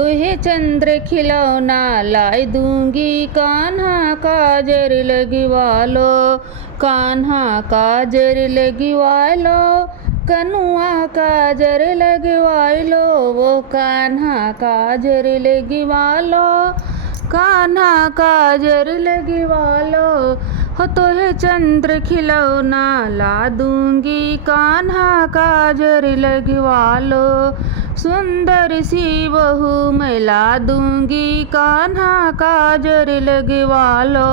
तुहे चंद्र खिलौना लाई दूंगी, कान्हा काजर लगवालो, कान्हा काजर लगवालो, कनुआ काजर लगवालो, वो कान्हा काजर लगवालो, कान्हा काजर लगवालो। हो तोहे चंद्र खिलौना ला दूंगी, कान्हा काजर लगवालो, सुंदर सी बहू मैं ला दूंगी, कान्हा काजर लगवालो,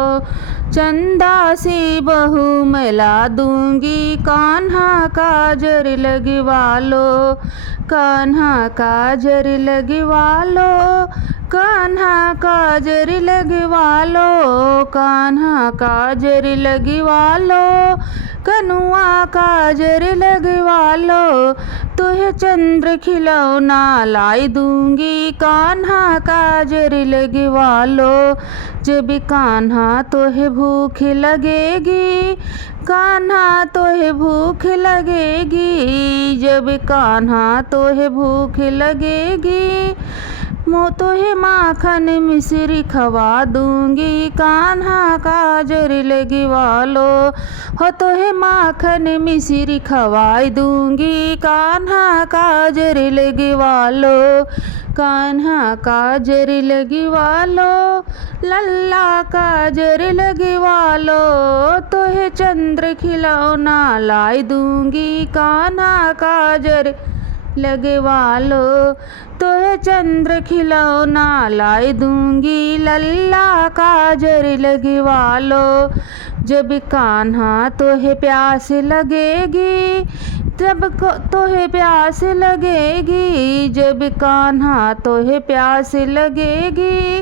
चंदा सी बहू मैं ला दूंगी, कान्हा काजर लगवालो, कान्हा काजर लगवालो, कान्हा काजर लगवालो, कान्हा काजर लगवालो, कनुआ काजर लगवालो। तुहे चंद्र खिलौना लाई दूंगी, कान्हा काजर लगवालो, जब कान्हा तोहे भूख लगेगी, कान्हा तोहे भूख लगेगी, जब कान्हा तोहे भूख लगेगी, मैं तोहे माखन मिश्री खवा दूंगी, कान्हा काजर लगवालो, हो तोहे माखन मिश्री खवाई दूंगी, कान्हा काजर लगवालो, कान्हा काजर लगवालो, लल्ला काजर लगवालो। तोहे चंद्र खिलौना लाई दूंगी, कान्हा काजर लगवालो, तोहे चंद्र खिलौना लाई दूंगी, लल्ला काजर लगवालो, जब कान्हा तोहे प्यास लगेगी, जब तोहे प्यास लगेगी, जब कान्हा तोहे प्यास लगेगी,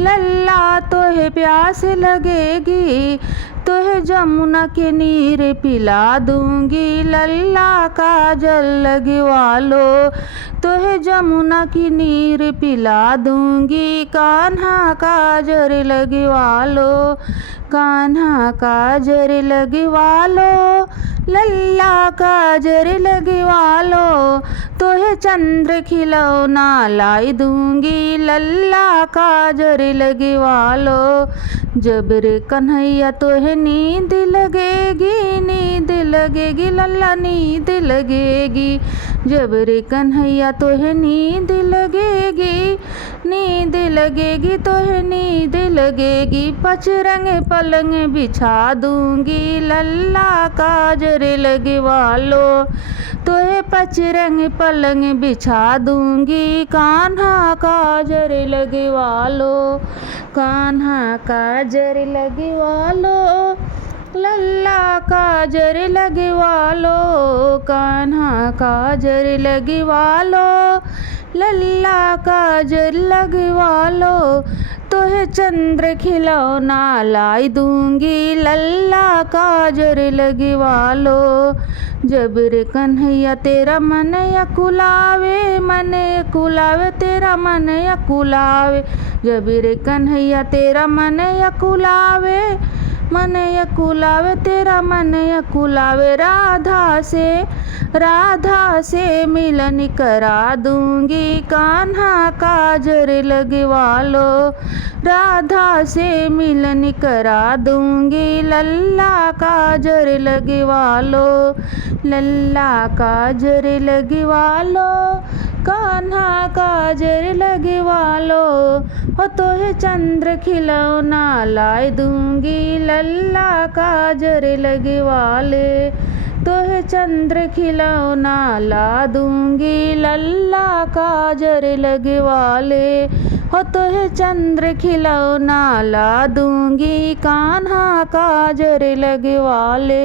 लल्ला तोहे प्यास लगेगी, तोहे जमुना के नीर पिला दूंगी, लल्ला काजल लगवालो, तोहे जमुना की नीर पिला दूंगी, कान्हा काजर लगवालो, कान्हा काजर लगवालो, लल्ला काजर लगवालो। तोहे चंद्र खिलौना लाई दूंगी, लल्ला काजर लगवालो, जब रे कन्हैया तोहे नींद लगेगी, नींद लगेगी, लल्ला नींद लगेगी, जब रे कन्हैया तोहे नींद लगेगी, नींद लगेगी, तोहे नींद लगेगी, पचरंग पलंग बिछा दूंगी, लल्ला काजर लगवालो, तोहे पचरंग पलंग बिछा दूंगी, कान्हा काजर लगवालो, कान्हा काजर लगवालो, लल्ला काजर लगवालो, कान्हा काजर लगवालो, लल्ला काजर लगवालो। तोहे चंद्र खिलौना लाई दूंगी, लल्ला काजर लगवालो, जब रे कन्हैया तेरा मन अकुलावे, मन अकुलावे, तेरा मन अकुलावे, जब रे कन्हैया तेरा मन अकुलावे, मन अकुलावे, तेरा मन अकुलावे, राधा से मिलन करा दूंगी, कान्हा काजर लगवालो, राधा से मिलन करा दूंगी, लल्ला काजर लगवालो, लल्ला काजर लगवालो, कान्हा काजर लगवालो। हो तोहे चंद्र खिलौना लाई दूंगी, लल्ला काजर लगवाले, तोहे चंद्र खिलौना ला दूंगी, लल्ला काजर लगवाले, हो तोहे चंद्र खिलौना ला दूंगी, कान्हा काजर लगवाले।